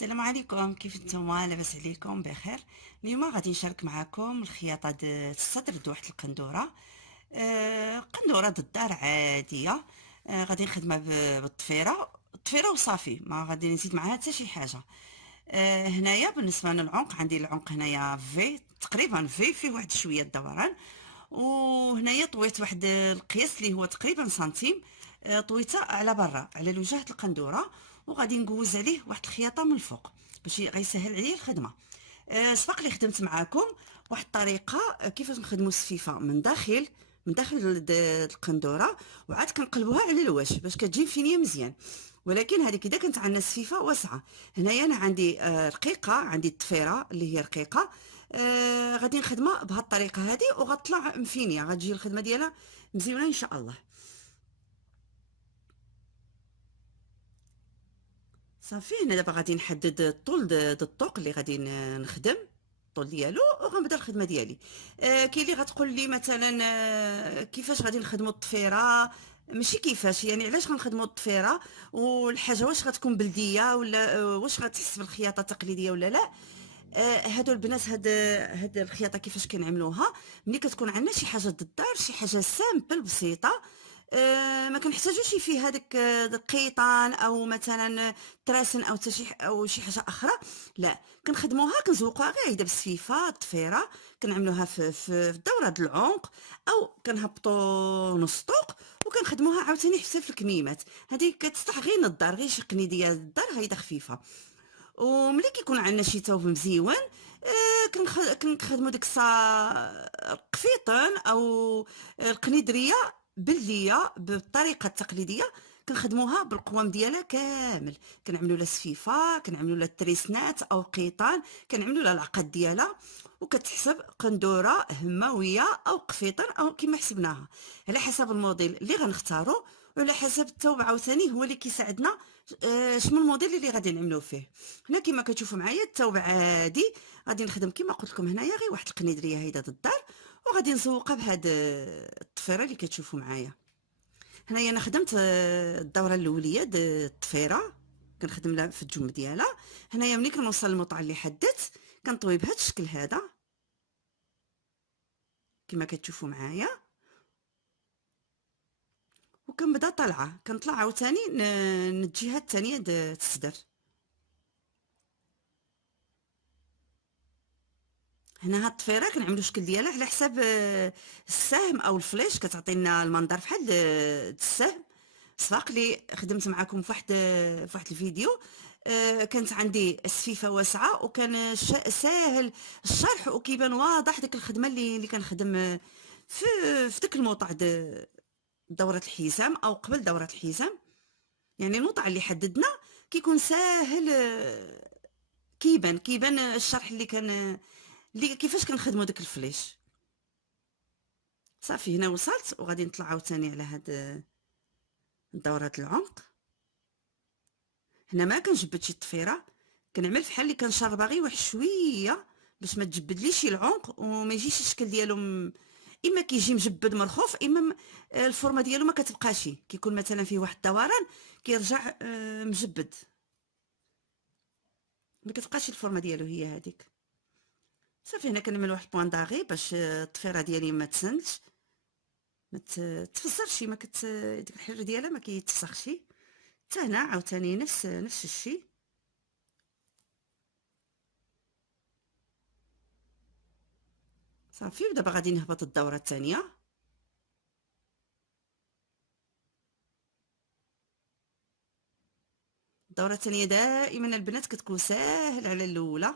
السلام عليكم، كيف نتوما؟ لاباس عليكم؟ بخير. اليوم غادي نشارك معكم الخياطه الصدر د واحد القندوره. قندوره د الدار عاديه. غادي نخدمها بالطفيره وصافي، ما غادي نزيد معاها حتى شي حاجه. هنايا بالنسبه للعنق، عندي العنق هنايا في تقريبا فيه واحد شويه الدوران. وهنايا طويت واحد القياس اللي هو تقريبا سنتيم. طويته على برا على الوجه القندوره، وغادي ندوز عليه واحد الخياطه من الفوق باش غيسهل عليا الخدمه. سبق لي خدمت معاكم واحد الطريقه كيفاش نخدموا السفيفه من داخل القندوره، وعاد كنقلبوها على الوجه باش كتجي فينيه مزيان. ولكن هذيك اذا كانت عندنا السفيفه واسعه. هنايا انا عندي رقيقه، عندي الطفيره اللي هي رقيقه. غادي نخدمها بهذه الطريقه هذه وغتطلع مفينيه، غتجي الخدمه ديالها مزيونه ان شاء الله. صافي، هنا دابا غادي نحدد الطول د الطوق اللي غادي نخدم الطول ديالو، وغنبدا الخدمه ديالي. كاين اللي غتقول لي مثلا كيفاش غادي نخدموا الطفيره؟ ماشي كيفاش، يعني علاش غنخدموا الطفيره؟ والحاجه واش غتكون بلديه ولا واش غتحس بالخياطه التقليديه ولا لا؟ هادو البنات، هاد الخياطه كيفاش كنعملوها؟ ملي كتكون عندنا شي حاجه ضد الدار، شي حاجه سامبل بسيطه، ما كنحتاجوش فيه هذاك القيطان او مثلا تراسن او او شي حاجه اخرى. لا، كنخدموها كنزوقوها غير هيدا بالسفيفه الطفيره. كنعملوها في الدوره د العنق، او كنهبطوا نص طوق وكنخدموها عاوتاني حتى في الكميمات. هذه كتصلح غير للدار، غير شي قنيديه الدار هيدا خفيفه. وملي كيكون عندنا شي ثوب مزيون، كنخدموا ديك القفيطان او القنيدريه بليه بالطريقه التقليديه. كنخدموها بالقوام ديالها كامل، كنعملوا لها سفيفه، كنعملوا لها تريسنات او قيطان، كنعملوا لها العقد ديالها. وكتحسب قندوره هماويه او قفيطان او كما حسبناها، على حسب الموديل اللي غنختاروا، وعلى حسب الثوب عاوتاني هو اللي كيساعدنا شنو الموديل اللي غادي نعملوه فيه. هنا كما كتشوفوا معايا الثوب عادي، غادي نخدم كما قلت لكم هنايا غير واحد القنيدريه هيدا ضد الدار، وغادي نزوقها بهاد الطفيره اللي كتشوفوا معايا. هنايا انا خدمت الدوره الاوليه د الطفيره، كنخدم لها في الجنب ديالها. هنايا ملي كنوصل للموطع اللي حددت، كنطوي بهذا الشكل هذا كما كتشوفوا معايا، وكنبدا طالعه، كنطلع عاوتاني الجهه الثانيه د الصدر. هنا هاد الطفيره كنعملوا الشكل ديالها على حساب السهم او الفليش، كتعطينا المنظر بحال السهم. سبق لي خدمت معكم في واحد الفيديو. كانت عندي السفيفه واسعه، وكان ساهل الشرح، وكيبان واضح ديك الخدمه اللي كنخدم في ديك الموطع دوره الحزام او قبل دوره الحزام. يعني الموطع اللي حددنا كيكون ساهل. كيبان الشرح اللي كيفاش كنخدموا داك الفليش. صافي، هنا وصلت، وغادي نطلع عاوتاني على هاد دورة العنق. هنا ما كنجبد شي الطفيره، كنعمل فحال اللي كنشربها غير واحد شويه باش ما تجبدليش العنق وما يجيش الشكل ديالو اما كيجي مجبد مرخوف، اما الفورمه ديالو ما كتبقاش، كيكون مثلا فيه واحد الدوران كيرجع مجبد، ما كتبقاش الفورمه ديالو هي هذيك. صافي، هنا كنعمل واحد بوان داغي باش الطفيره ديالي ما تسنش، ما تفسرش، ما ديك الحجر ديالها ما كيتفسخش. حتى هنا عاوتاني نفس الشيء. صافي، ودابا غادي نهبط الدوره الثانيه. الدوره الثانيه دائما البنات كتكون ساهل على الاولى،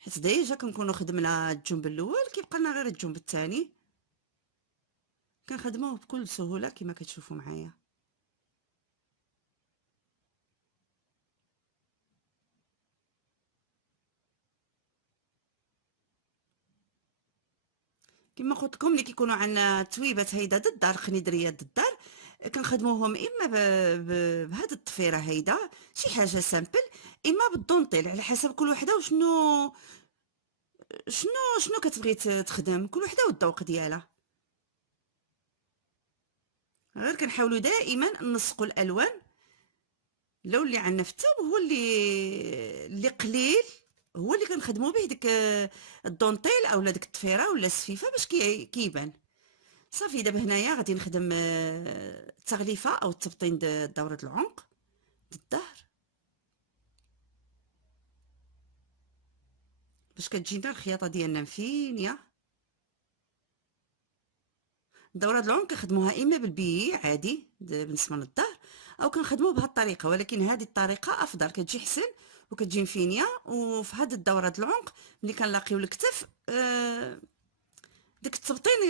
حيت ديجا كنكونوا خدمنا الجنب الاول، كيبقى لنا غير الجنب الثاني كنخدموه بكل سهوله كما كتشوفوا معايا. كما قلت لكم، ملي كيكونوا عندنا تويبات هيدا ضد الدار، خنيدريات ضد الدار، كنخدموهم اما بهاد الطفيره هيدا شي حاجه سامبل، اما بالدونطيل، على حسب كل وحده وشنو كتبغي تخدم، كل وحده والذوق ديالها. غير كنحاولوا دائما ننسقوا الالوان اللون اللي عندنا في الثوب هو اللي قليل، هو اللي كنخدموا به ديك الدونتيل اولا ديك التفيره ولا السفيفه باش كيبان. صافي دابا هنايا غادي نخدم التغليفه او التبطين دوره العنق د الظهر باش كتجينا الخياطه ديالنا مفينيه. دوره العنق كنخدموها اما بالبي عادي بالنسبه للظهر، او كنخدموه بهذه الطريقه، ولكن هذه الطريقه افضل، كتجي حسن وكتجي مفينيه. وفي هذه الدوره العنق ملي كنلاقيو الكتف ديك التبطين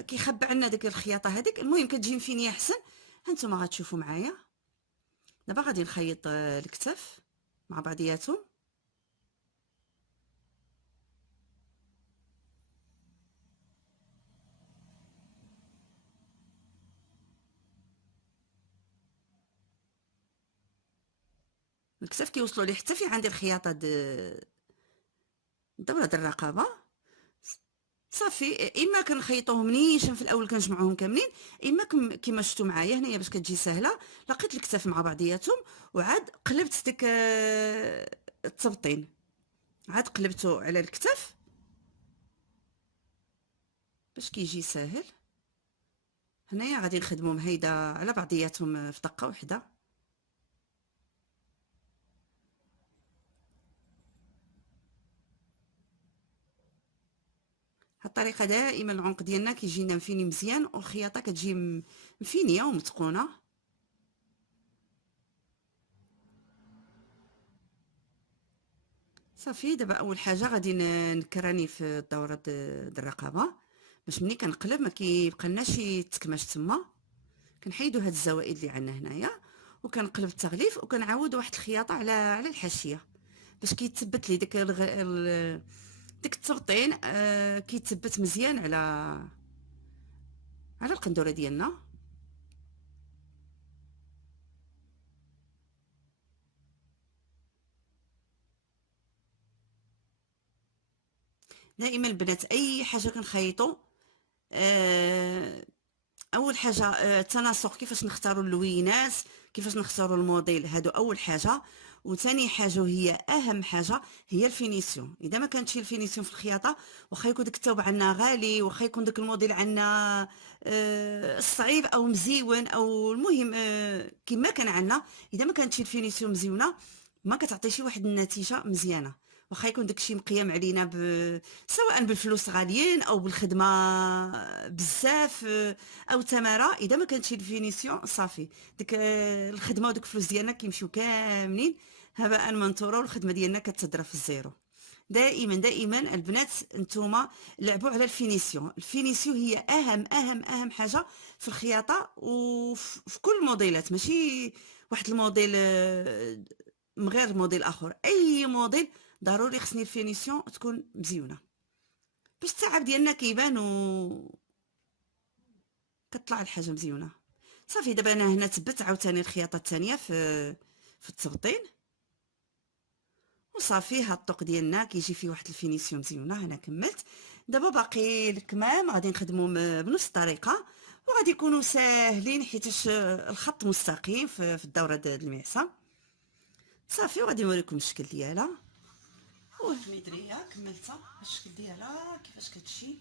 كيخبى عنا ديك الخياطه هذيك. المهم كتجي مفينيه حسن. هانتوما غتشوفوا معايا دابا غادي نخيط الكتف مع بعضياتهم. الكتف كيوصلوا لي حتى في عندي الخياطه دوره الرقبه. صافي اما كنخيطوهم نيشان في الاول كنجمعوهم كاملين، اما كما شفتوا معايا هنايا باش كتجي سهله لقيت الكتاف مع بعضياتهم وعاد قلبت ديك التبطين، عاد قلبته على الكتاف باش كيجي ساهل. هنايا غادي نخدمهم هيدا على بعضياتهم في دقه واحده. الطريقه دائما العنق ديالنا كيجينا مفيني مزيان والخياطه كتجي مفينيه ومتقونه. صافي دابا اول حاجه غادي نكراني في دوره الرقبه باش ملي كنقلب ما كيبقى لناش يتكماش تما. كنحيدوا هاد الزوائد اللي عندنا هنايا وكنقلب التغليف وكنعاود واحد الخياطه على الحاشيه باش كيتثبت لي ديك التبطين كيتثبت مزيان على القندوره ديالنا. دائما البنات اي حاجه كنخيطوا اول حاجه التناسق، كيفاش نختاروا اللوينات، كيفاش نختاروا الموديل، هادو اول حاجه. وثاني حاجه وهي اهم حاجه هي الفينيسيون. اذا ما كانتش الفينيسيون في الخياطه واخا يكون داك الثوب عندنا غالي واخا يكون داك الموديل عندنا صعيب او مزيون او المهم كما كان عندنا، اذا ما كانتش الفينيسيون مزيونه ما كتعطي شي واحد النتيجه مزيانه. واخا يكون داكشي مقيم علينا سواء بالفلوس غاليين او بالخدمه بزاف او تماره، اذا ما كانتش الفينيسيون صافي ديك الخدمه وديك الفلوس ديالنا كيمشيو كاملين هباء منثورا والخدمه ديالنا كتضرب في الزيرو. دائما البنات نتوما لعبوا على الفينيسيون. الفينيسيون هي اهم حاجه في الخياطه وفي كل الموديلات، ماشي واحد الموديل من غير موديل اخر. اي موديل ضروري خصني الفينيسيون تكون مزيونه باش التعب ديالنا كيبان كطلع الحاجه مزيونه. صافي دابا انا هنا تبت عاوتاني الخياطه الثانيه في التبطين وصافي. هاد الطوق ديالنا كيجي فيه واحد الفينيسيون مزيونه. هنا كملت. دابا باقي الكمام غادي نخدمهم بنفس الطريقه وغادي يكونوا ساهلين حيتاش الخط مستقيم في الدوره د المعصم. صافي وغادي نوريكم الشكل ديالها. والميدريه كملتها الشكل ديالها كيفاش كتمشي.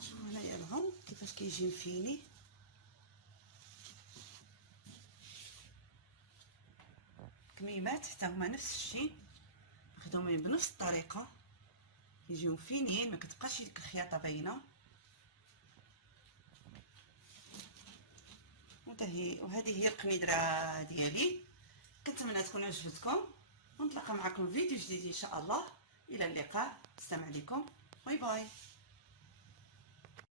شوفوا هنايا العنق كيفاش كيجي مفيني. كميمات حتى هما نفس الشيء مخدومين بنفس الطريقه يجيو فينين، ما كتبقاش ديك الخياطه باينه. وهذه هي القميدره ديالي. كنتمنى تكون عجبتكم ونتلاقى معكم في فيديو جديد ان شاء الله. الى اللقاء. السلام عليكم. باي باي.